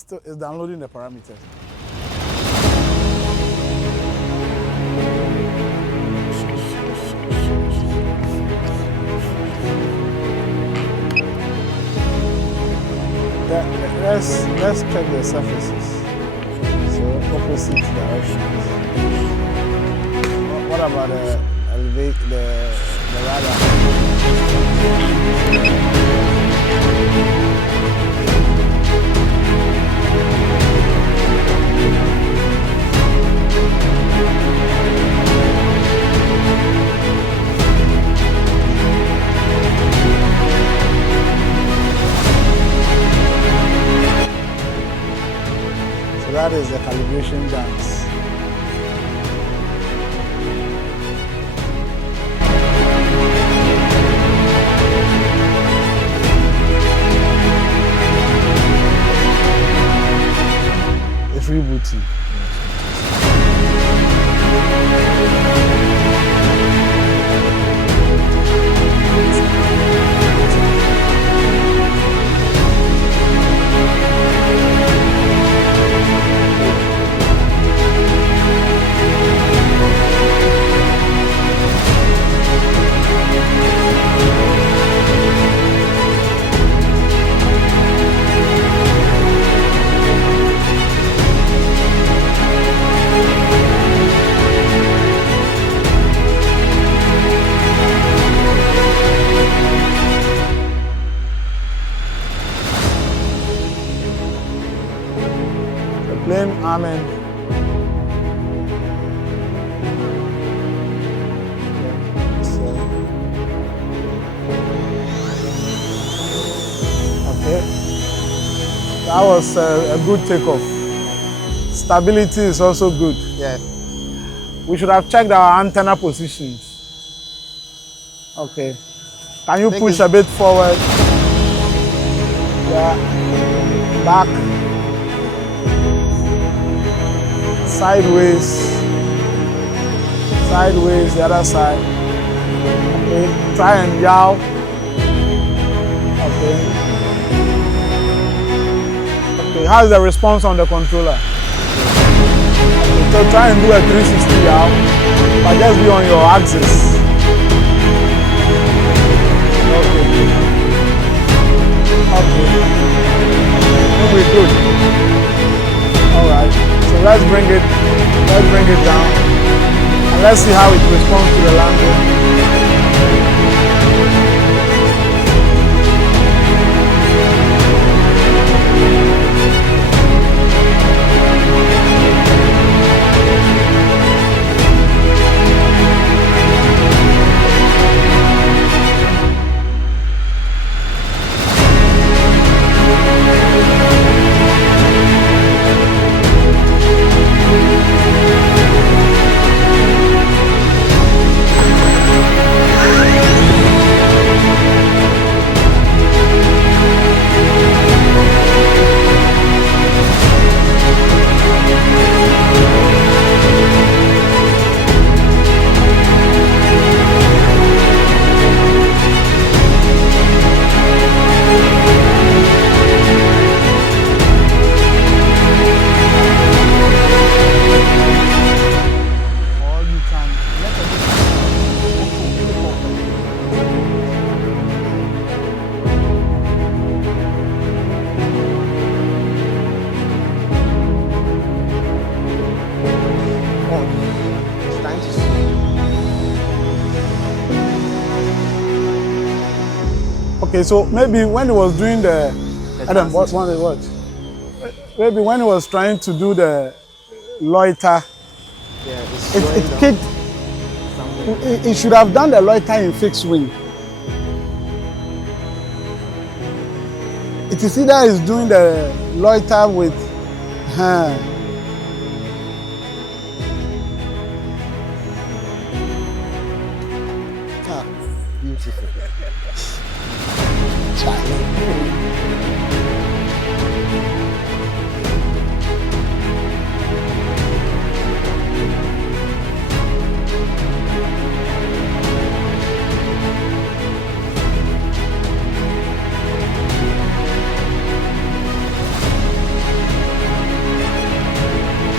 It's downloading the parameters. Let's check the surfaces. So opposite directions. What about the radar? So that is the calibration dance. It's rebooting. Plane arming. Okay. That was a good takeoff. Stability is also good. Yeah. We should have checked our antenna positions. Okay. Can you push a bit forward? Yeah. Back. Sideways, the other side. Okay, try and yaw. Okay. Okay, how's the response on the controller? Okay, so try and do a 360 yaw, but just be on your axis. Okay. Okay. We're good. All right. So let's bring it down, and let's see how it responds to the landing. Okay, so maybe when he was doing the Adam, what? Maybe when he was trying to do the loiter, it kicked. It should have done the loiter in fixed wing. It is either he's doing the loiter with Beautiful.